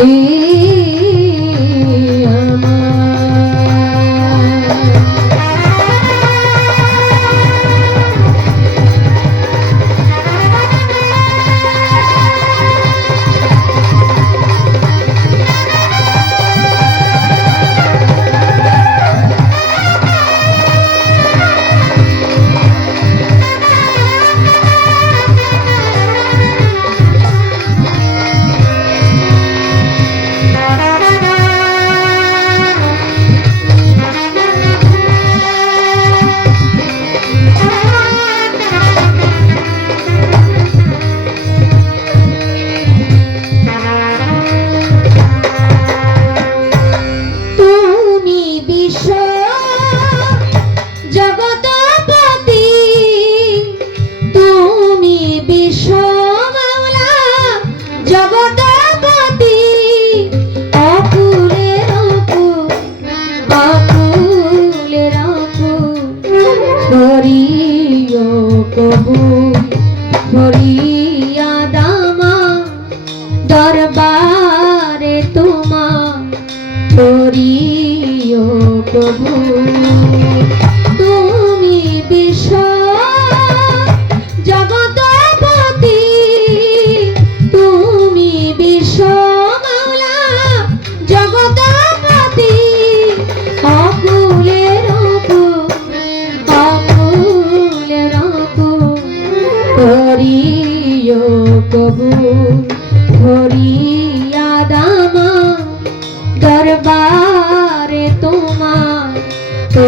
Be ভরিয়া দামা দরবারে তোমা করিও প্রভু।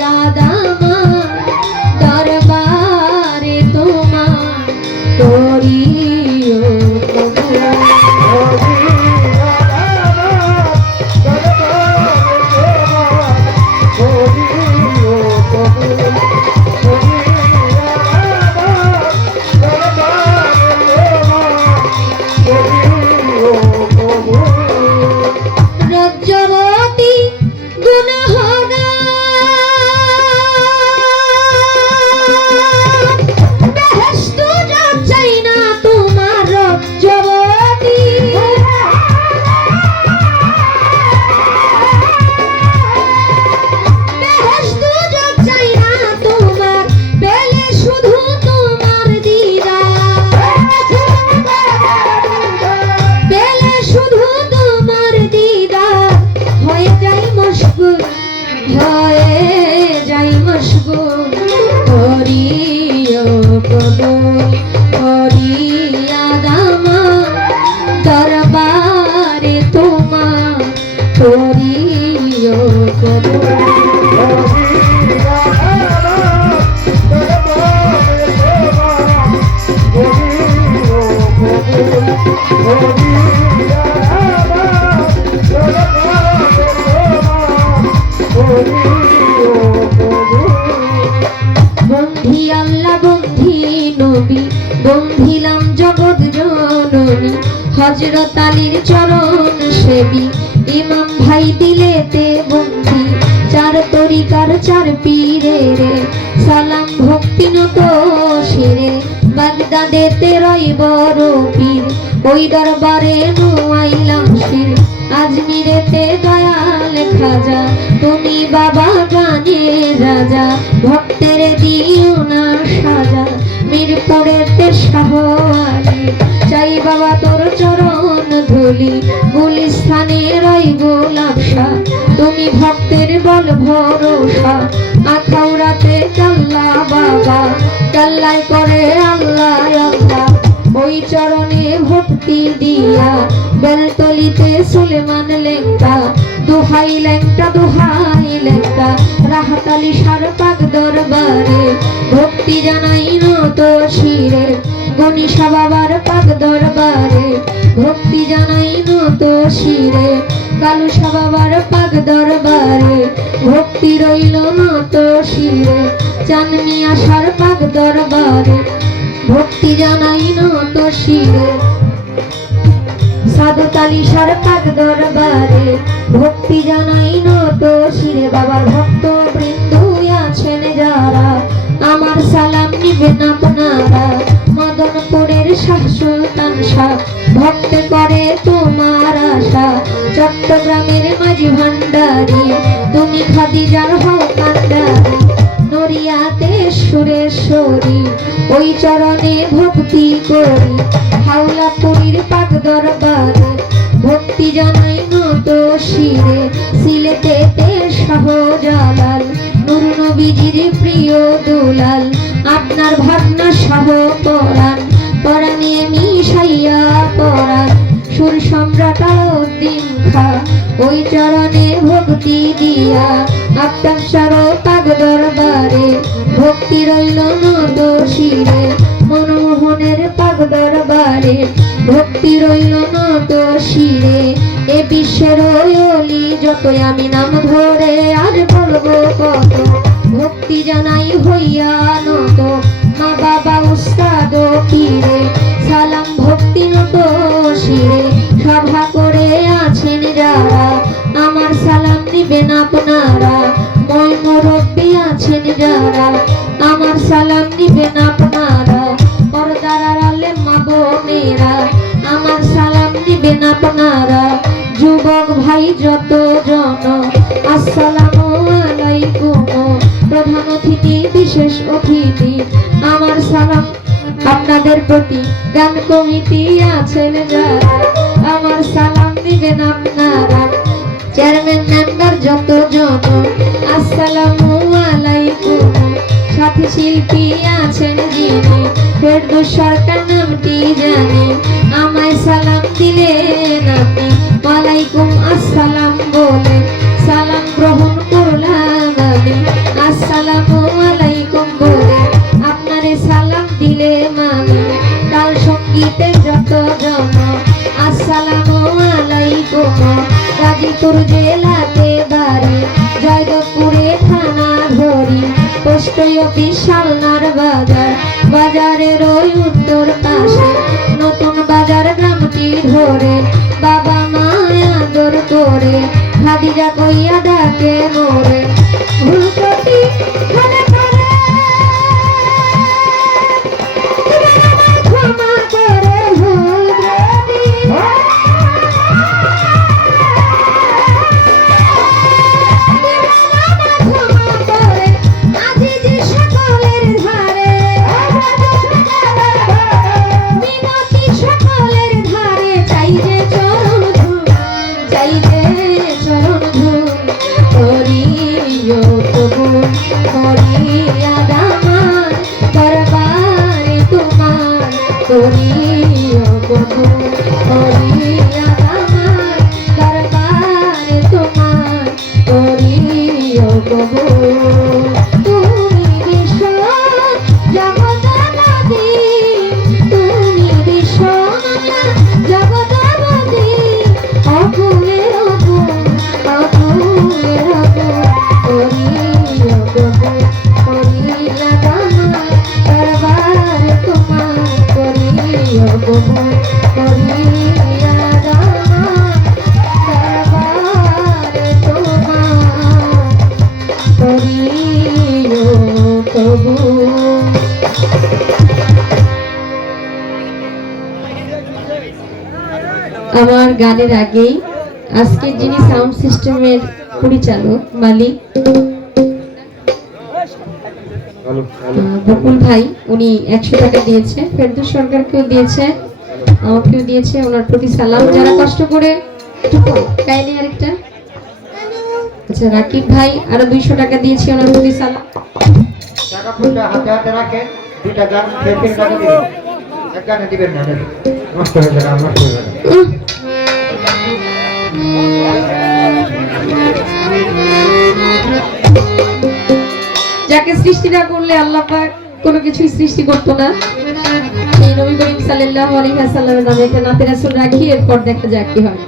യാദാ চরণ সেবি। ইমাম ভাই দিলে তে বন্ধি। চার তরিকার চার পীরে রে। সালাম ভক্তি নত শিরে বাগদাদে তে রই বড় পীর। ওই দরবারে নোয়াইলাম শির। আজমিরেতে দয়াল খাজা তুমি বাবা গানের রাজা। ভক্তের দিও না সাজা। মিরপুরেতে শাহ চাই বাবা তোর চরণ ধুলি গুলিস্থানে রই গোলাপসা তুমি ভক্তের বল ভরসা আখাউরাতে কাল্লা বাবা। কাল্লাই করে আল্লাহ আল্লাহ ওই চরণে ভক্তি দিয়া। বেলতলিতে সুলেমান লেঙ্কা দোহাই লেঙ্কা দোহাই লেঙ্কা রাহাতালি সার পাক দরবারে, ভক্তি জানাই নত শিরে। গণিসা বাবার পাক দরবারে, ভক্তি জানাই নত শিরে। কালুসা বাবার পাক দরবারে, ভক্তি রইল নত শিরে। চানমি আসার পাক দরবারে, ভক্তি জানাই নত শিরে। সাধু কালিসার পাক দরবারে, ভক্তি জানাই নত শিরে। বাবার ভক্ত বৃন্দু শাহ ভক্ত করে তোমার আশা। চট্টগ্রামের মাঝি ভান্ডারি, তুমি খাদিজার হও কান্ডারি। নরিয়াতে সুরেশ্বরী, ওই চরণে ভক্তি করি। ওই চরণে ভক্তি দিয়া আপনার সারো পাগ দরবারে ভক্তি রইল নত শিরে, মনমোহনের পাগ দরবারে ভক্তি রইল নত শিরে। এ বিশ্বের অলি যতই আমি নাম ধরে, আর বলব কত ভক্তি জানাই হইয়া নত। মা বাবা উস্তাদ পীরে সালাম ভক্তি নত শিরে। সভা করে আমার সালাম নিবেন আপনারা। যুবক ভাই, যত জন, আসসালামু আলাইকুম। প্রধান অতিথি, বিশেষ অতিথি, আমার সালাম আপনাদের প্রতি। গান কমিটি আছেন যারা, আমার সালাম দিবেন আপনারা। চেয়ারম্যান, মেম্বার, যত জন, আসসালামু আলাইকুম সাথী শিল্পী আছেন যিনি। ফেরদৌস সরকার নামটি জানে। আমায় সালাম দিলেন আপনি। ওয়ালাইকুম আসসালাম বলে সালাম গ্রহণ ধরে বাবা মা আদর করে খাদিজা কইয়া ডাকে মোরে। করিও গানের আগেই আজকের যিনি সাউন্ড সিস্টেমের পরিচালক মালিক বকুল ভাই উনি একশো টাকা দিয়েছে ফেরদৌস সরকারকেও দিয়েছে আমাকেও দিয়েছে ওনার প্রতি সালাম। যারা কষ্ট করে কাইনি আরেকটা? আচ্ছা রাকিব ভাই আরও দুইশো টাকা দিয়েছে ওনার প্রতি সালাম। হাতে হাতে রাখেন টাকা দিবেন। না নষ্ট হয়ে যাবে নষ্ট হয়ে যাবে সৃষ্টি না করলে আল্লাহ কোনো কিছুই সৃষ্টি করতো না। এই নবী করিম সাল্লাল্লাহু আলাইহি ওয়াসাল্লামের নামে একটা নাতে শুন রাখি, এরপর দেখা যাক কি হয়।